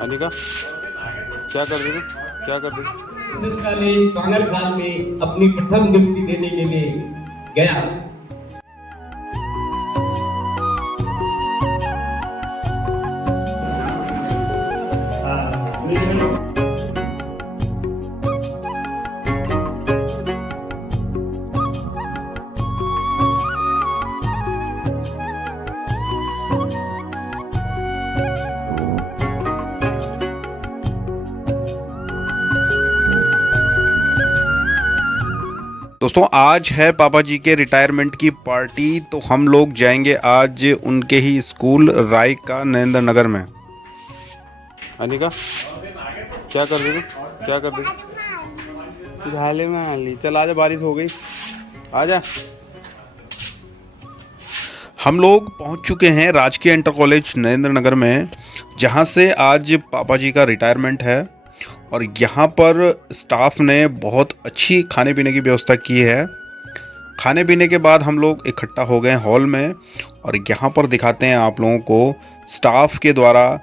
अनिका क्या कर रही थी? क्या कर रही थी? कांगड़ खाल में अपनी प्रथम नियुक्ति देने के लिए गया। दोस्तों आज है पापा जी के रिटायरमेंट की पार्टी, तो हम लोग जाएंगे आज उनके ही स्कूल रायका नरेंद्र नगर में। अनिका क्या कर रही थी? क्या कर रही थी? झाले में आ ली। चल आजा, बारिश हो गई, आजा। हम लोग पहुंच चुके हैं राजकीय इंटर कॉलेज नरेंद्र नगर में, जहां से आज पापा जी का रिटायरमेंट है। और यहाँ पर स्टाफ ने बहुत अच्छी खाने पीने की व्यवस्था की है। खाने पीने के बाद हम लोग इकट्ठा हो गए हॉल में, और यहाँ पर दिखाते हैं आप लोगों को स्टाफ के द्वारा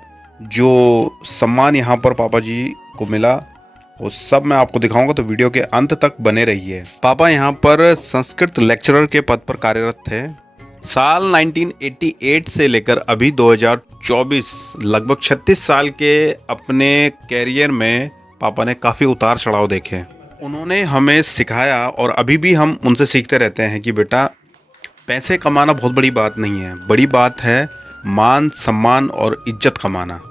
जो सम्मान यहाँ पर पापा जी को मिला, वो सब मैं आपको दिखाऊंगा, तो वीडियो के अंत तक बने रहिए। पापा यहाँ पर संस्कृत लेक्चरर के पद पर कार्यरत थे। साल 1988 से लेकर अभी 2024, लगभग 36 साल के अपने कैरियर में पापा ने काफ़ी उतार चढ़ाव देखे। उन्होंने हमें सिखाया, और अभी भी हम उनसे सीखते रहते हैं कि बेटा, पैसे कमाना बहुत बड़ी बात नहीं है, बड़ी बात है मान सम्मान और इज्जत कमाना।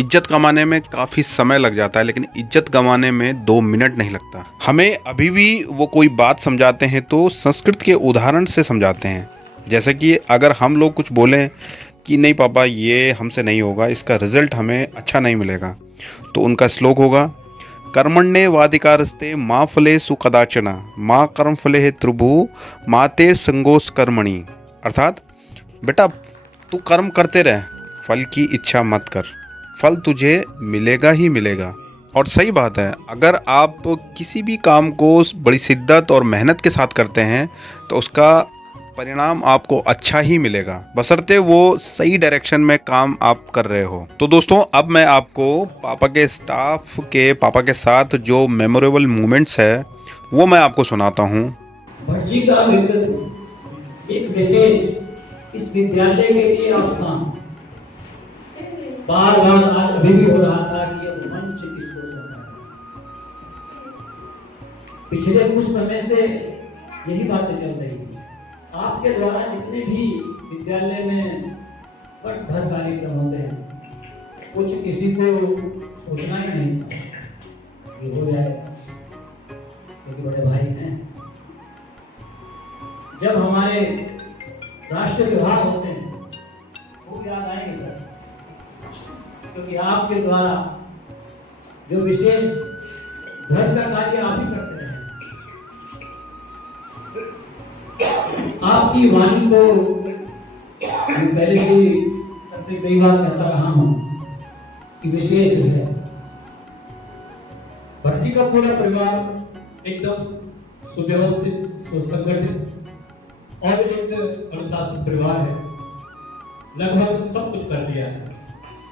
इज्जत कमाने में काफ़ी समय लग जाता है, लेकिन इज्जत कमाने में 2 मिनट नहीं लगता। हमें अभी भी वो कोई बात समझाते हैं तो संस्कृत के उदाहरण से समझाते हैं। जैसे कि अगर हम लोग कुछ बोलें कि नहीं पापा ये हमसे नहीं होगा, इसका रिजल्ट हमें अच्छा नहीं मिलेगा, तो उनका श्लोक होगा, कर्मण्ये वाधिकारस्ते माँ फले सुकदाचना माँ कर्म फले त्रिभु माते संगोस कर्मणि। अर्थात बेटा तू कर्म करते रह, फल की इच्छा मत कर, फल तुझे मिलेगा ही मिलेगा। और सही बात है, अगर आप किसी भी काम को बड़ी शिद्दत और मेहनत के साथ करते हैं तो उसका परिणाम आपको अच्छा ही मिलेगा, बशर्ते वो सही डायरेक्शन में काम आप कर रहे हो। तो दोस्तों अब मैं आपको पापा के स्टाफ के पापा के साथ जो मेमोरेबल मोमेंट्स है वो मैं आपको सुनाता हूँ। भटजी का व्यक्तित्व एक विशेष इस विद्यालय के लिए अवसान बार बार आज अभी भी हो रहा था कि ये मंच किसको सौंपा है। पिछले कुछ समय से यही बातें चल रही थी। आपके द्वारा जितने भी विद्यालय में वर्ष भर कार्यक्रम होते हैं, कुछ किसी को सोचना ही नहीं कि हो जाए, क्योंकि बड़े भाई हैं। जब हमारे राष्ट्र विभाग होते हैं वो याद आएंगे सर, क्योंकि आपके द्वारा जो विशेष ध्वज का कार्य आप ही करते हैं। आपकी वाणी को मैं पहले भी सबसे कई बार कहता रहा हूं कि विशेष है। भटजी का पूरा परिवार एकदम सुव्यवस्थित, सुसंगठित और एक अनुशासित परिवार है। लगभग सब कुछ कर लिया है।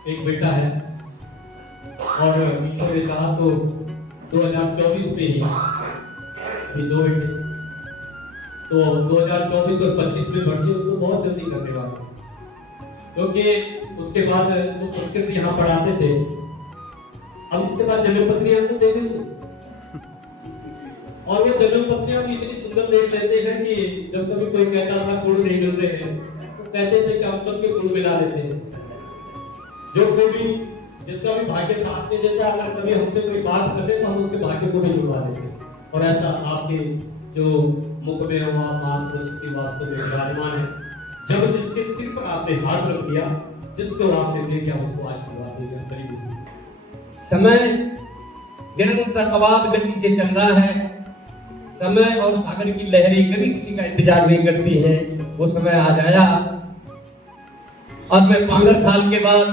एक बेटा है, और ईश्वर ने कहा तो 2024 में ही अभी 2 बेटे, तो 2024 और 25 में भटजी उसको बहुत जल्दी करने वाला, क्योंकि उसके बाद वो संस्कृत यहाँ पढ़ाते थे। अब इसके बाद जन्मपत्री हमको दे दी, और वो जन्मपत्रियां भी इतनी सुंदर देख लेते हैं कि जब कभी कोई कहता था गुण नहीं मिलते हैं तो कहते थे कि हम सबके गुण मिला लेते हैं। जो कोई भी जिसका भी भाग्य साथ में देता है, अगर कभी हमसे कोई बात करते तो हम उसके भाग्य को भी जुड़वा देते हैं। और ऐसा आपके जो मुख में हुआ मां सरस्वती वास्तव में विराजमान है। जब जिसके सिर पर आपने हाथ रख दिया, जिसको आपने देखा उसको आशीर्वाद देकर करीब। समय निरंतर अबाध गति से चल रहा है। समय और सागर की लहरें कभी किसी का इंतजार नहीं करती है। वो समय आ जाया, और मैं पांगर साल के बाद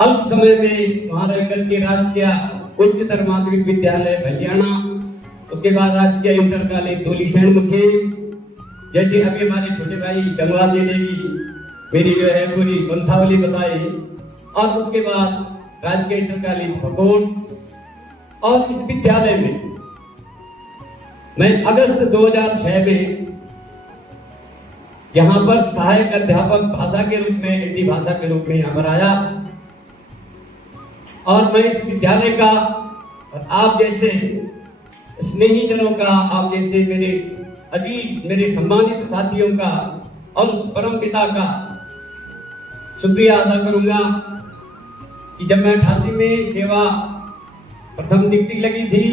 अल्प समय में वहां रहकर के राजकीय उच्चतर माध्यमिक विद्यालय भैयाना, उसके बाद राजकीय इंटर कॉलेज धौलीशहर मुखे, जैसे अभी हमारे छोटे भाई गंगवा जी ने भी मेरी जो है पूरी वंशावली बताई और उसके बाद राजकीय इंटर कॉलेज भकोट और इस विद्यालय में मैं अगस्त 2006 में यहाँ पर सहायक अध्यापक भाषा के रूप में, हिंदी भाषा के रूप में यहाँ पर आया और मैं इस विद्यालय का और आप जैसे स्नेही जनों का, आप जैसे मेरे अजीज, मेरे सम्मानित साथियों का और उस परम पिता का शुक्रिया अदा करूंगा कि जब मैं 88 में सेवा प्रथम डिग्री लगी थी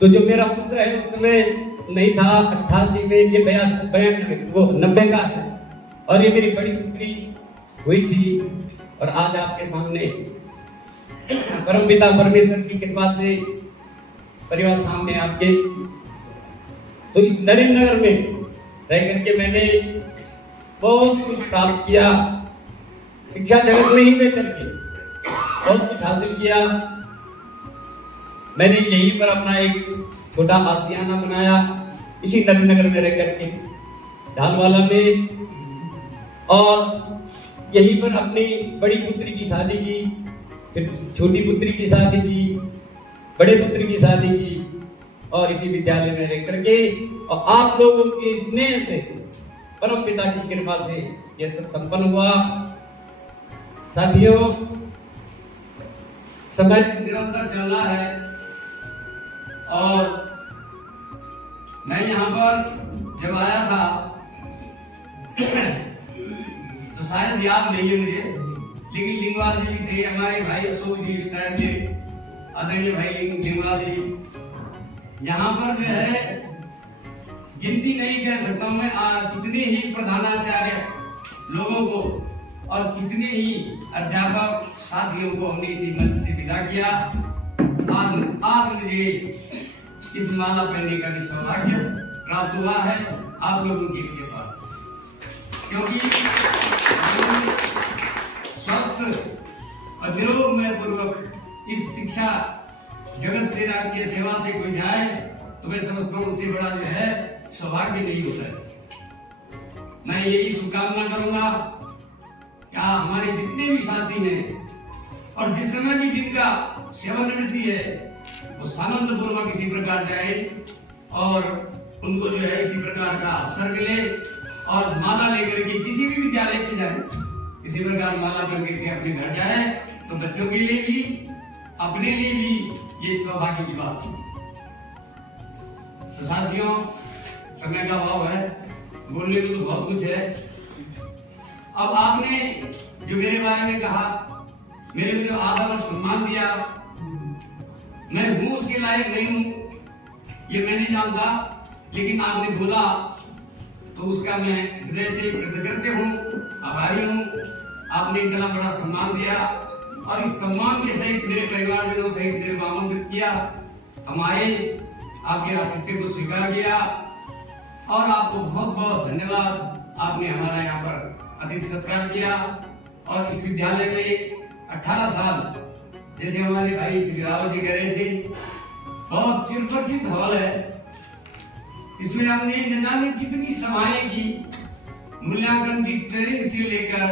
तो जो मेरा पुत्र है उस समय नहीं था 88 में, ये 90 का है और ये मेरी बड़ी पुत्री हुई थी और आज आपके सामने परमपिता परमेश्वर की कृपा से परिवार सामने आपके। तो इस नरेंद्र नगर में रह करके मैंने बहुत कुछ प्राप्त किया, शिक्षा जगत में ही बेहतर की बहुत कुछ हासिल किया। मैंने यहीं पर अपना एक छोटा आशियाना बनाया इसी नरेंद्र नगर में रह करके ढालवाला में, और यहीं पर अपनी बड़ी पुत्री की शादी की, फिर छोटी पुत्री की शादी की, बड़े पुत्री की शादी की और इसी विद्यालय में रह करके और आप लोगों के स्नेह से, परम पिता की कृपा से यह सब संपन्न हुआ। साथियों, समय निरंतर चल रहा है और मैं यहाँ पर जब आया था तो शायद याद नहीं है मुझे, लेकिन लिंगवाल जी भी थे, हमारे भाई अशोक जी इस टाइम थे, आदरणीय भाई लिंगवाल जी। यहाँ पर जो है गिनती नहीं कर सकता हूँ मैं, कितने ही प्रधानाचार्य लोगों को और कितने ही अध्यापक साथियों को हमने इसी मंच से विदा किया। आज मुझे इस माला पहनने का भी सौभाग्य प्राप्त हुआ है आप लोगों के पास, क्योंकि स्वस्थ और निरोगमय पूर्वक इस शिक्षा जगत से, राजकीय सेवा से कोई जाए तो मैं समझता हूँ उससे बड़ा जो है सौभाग्य नहीं होता है। मैं यही शुभकामना करूंगा क्या हमारे जितने भी साथी हैं और जिस समय भी जिनका सेवानिवृत्ति है वो सानंद पूर्वक इसी प्रकार जाए और उनको जो है इसी प्रकार का अवसर मिले और माला लेकर के किसी भी विद्यालय से जाए, इसी प्रकार माला बन करके अपने घर जाए तो बच्चों के लिए भी, अपने लिए भी ये सौभाग्य की बात है। तो साथियों, समय का अभाव है, बोलने को तो बहुत कुछ है। अब आपने जो मेरे बारे में कहा, मेरे को जो आदर और सम्मान दिया, मैं हूं उसके लायक नहीं हूं ये मैं नहीं जानता, लेकिन आपने बोला तो उसका मैं हृदय से कृतज्ञ हूं, आभारी हूं। आपने इतना बड़ा सम्मान दिया और इस सम्मान के सहित मेरे परिवारजनों सहित मेरे को आमंत्रित किया, हम आए, आपके आतिथ्य को स्वीकार किया और आपको बहुत बहुत धन्यवाद। आपने हमारा यहाँ पर अतिथि सत्कार किया और इस विद्यालय में 18 साल, जैसे हमारे भाई श्री रावत जी कह रहे थे, बहुत चिरपरिचित हॉल है। इसमें हमने न जाने कितनी समाएं की, मूल्यांकन की ट्रेनिंग से लेकर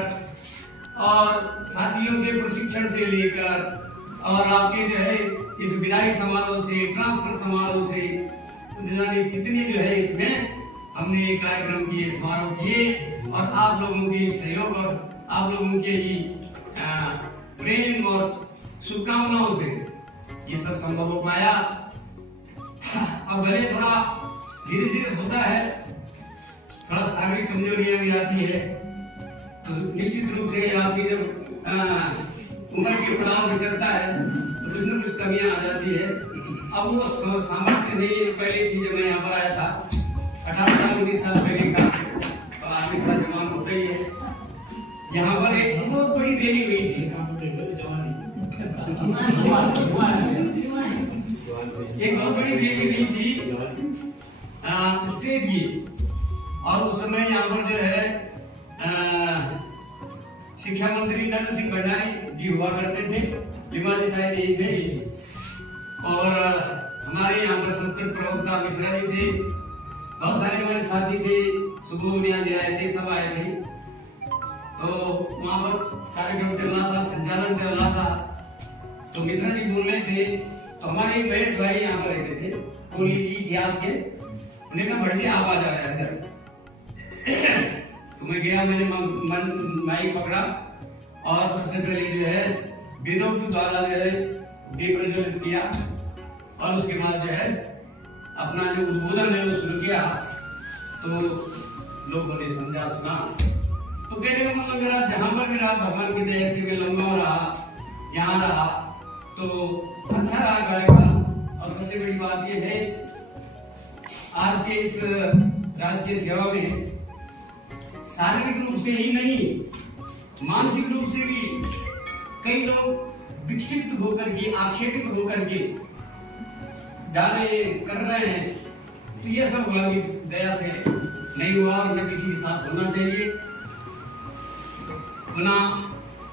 और साथियों के प्रशिक्षण से लेकर और आपके जो है इस विदाई समारोह से, ट्रांसफर समारोह से, न जाने कितने जो है इसमें हमने कार्यक्रम किए, समारोह किए और आप लोगों के सहयोग और आप लोगों के ही प्रेम और शुभकामनाओं से ये सब संभव हो पाया। अब भले थोड़ा धीरे धीरे होता है, थोड़ा शारीरिक कमजोरियां भी आती है, तो निश्चित रूप से आपकी जब उम्र के पड़ाव में चलता है तो कुछ न कुछ कमियां आ जाती है। अब वो सामर्थ्य नहीं है पहले थी जब मैं यहाँ पर आया था 18 साल 19 साल पहले का, तो आदमी थोड़ा जवान होता ही है। यहाँ पर एक बहुत बड़ी रैली हुई थी, एक बहुत बड़ी रैली हुई थी स्टेट की, और उस समय यहाँ पर जो है शिक्षा मंत्री नरेंद्र सिंह भंडारी जी हुआ करते थे, लिमा जी शायद यही थे, और हमारे यहाँ पर संस्कृत प्रवक्ता मिश्रा जी थे, बहुत सारे हमारे साथी थे, सुबह यहाँ आए थे, सब आए थे। तो तो वहाँ पर कार्यक्रम चल रहा था, संचालन चल रहा था, तो मिश्रा जी बोल रहे थे, तो हमारे महेश भाई यहाँ पर रहते थे कोहली जी इतिहास के, उन्हें कहा भट जी आप आ जाओ यार इधर। तो मैं गया, मैंने माइक पकड़ा और सबसे पहले जो है वेदोक्त द्वारा जो है दीप प्रज्वलित किया और उसके बाद जो है अपना जो उद्बोधन है वो शुरू किया। तो लोगों ने समझा सुना, तो कहने का मतलब मेरा जहां पर भी रहा भगवान की दया से मैं लंबा रहा, यहाँ रहा तो अच्छा रहा कार्यक्रम। और सबसे बड़ी बात यह है आज के इस राजकीय सेवा में शारीरिक रूप से ही नहीं मानसिक रूप से भी कई लोग विक्षिप्त होकर के आक्षेपित होकर के जा रहे कर रहे हैं, तो ये सब भगवान की दया से नहीं हुआ और न किसी के साथ होना चाहिए। पुनः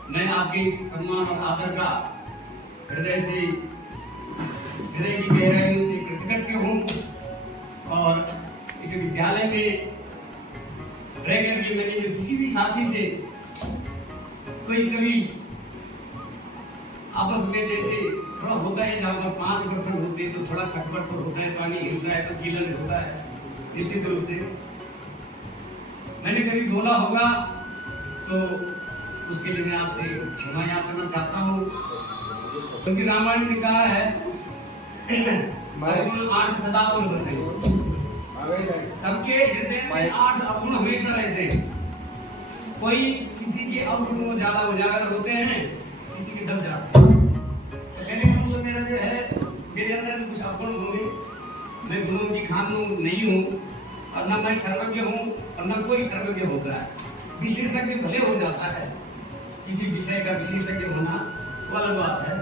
मैं आपके इस सम्मान और आदर का हृदय की गहराइयों से कृतज्ञ हूँ। और इस विद्यालय में रह करके मैंने जो किसी भी साथी से कोई कभी आपस में जैसे थोड़ा होता है, जहाँ पर 5 बर्तन होते तो थोड़ा खटपट तो होता है, पानी गिरता है तो कीलन होता है, निश्चित रूप से मैंने कभी बोला होगा तो उसके लिए मैं आपसे क्षमा याचना चाहता हूँ। क्योंकि रामायण में कहा है 8 सदा और बसे, सबके हृदय में 8 अवगुण हमेशा रहते हैं। कोई किसी के अवगुण ज्यादा उजागर होते हैं, किसी के दब जाते हैं। कहने का मतलब मेरा जो है मेरे अंदर कुछ अवगुण होंगे, मैं गुणों की खान नहीं हूँ और न मैं सर्वज्ञ हूँ और न कोई सर्वज्ञ होता है। विशेषज्ञ भले हो जाता है, किसी विषय का विशेषज्ञ होना वो अलग बात है।